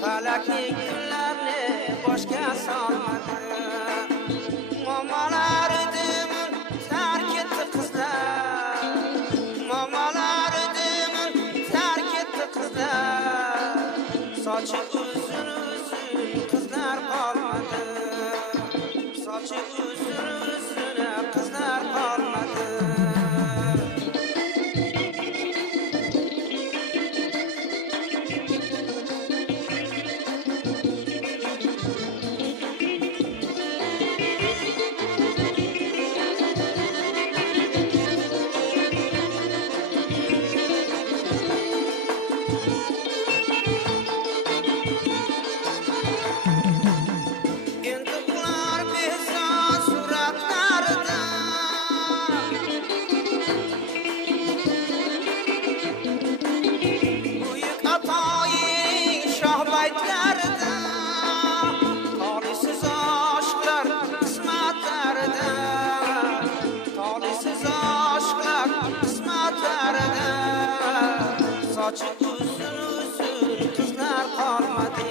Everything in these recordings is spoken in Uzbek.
Falakning kunlarni boshga solmadi. Momalar demin tark etdi qizlar. Momalar demin tark etdi qizlar. Sochi uzun qizlar qolmadi. Sochi uzun qizlar qolmadi. Sochi uzun qizlar qolmadi.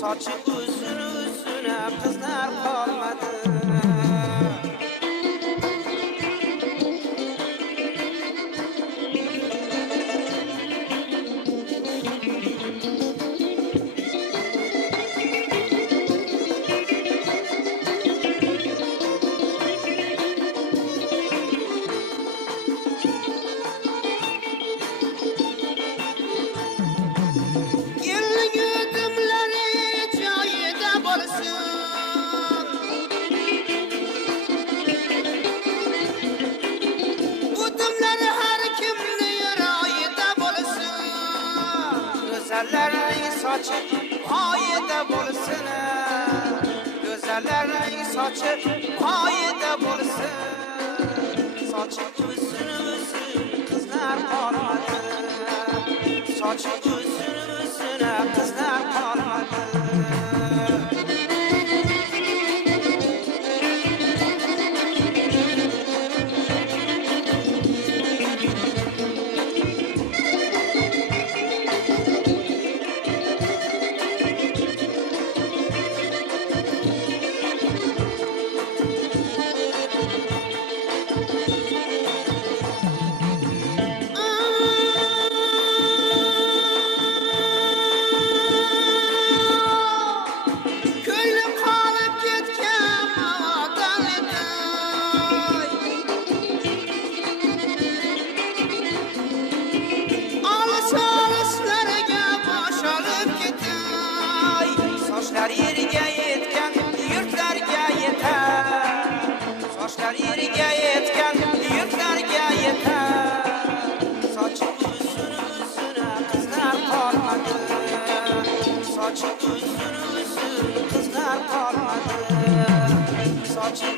Sochi uzun qizlar qolmadi. Go'zallarning sochi oyida bo'lsin. Go'zallarning sochi oyida bo'lsin. Sochi uzun qizlar qolmadi. Sochi uzun qizlar qolmadi. Sochlar yerga yetgan yurtlarga yetar. Sochlar yerga yetgan yurtlarga yetar. Sochi uzun qizlar qolmadi. Sochi uzun qizlar qolmadi. Sochi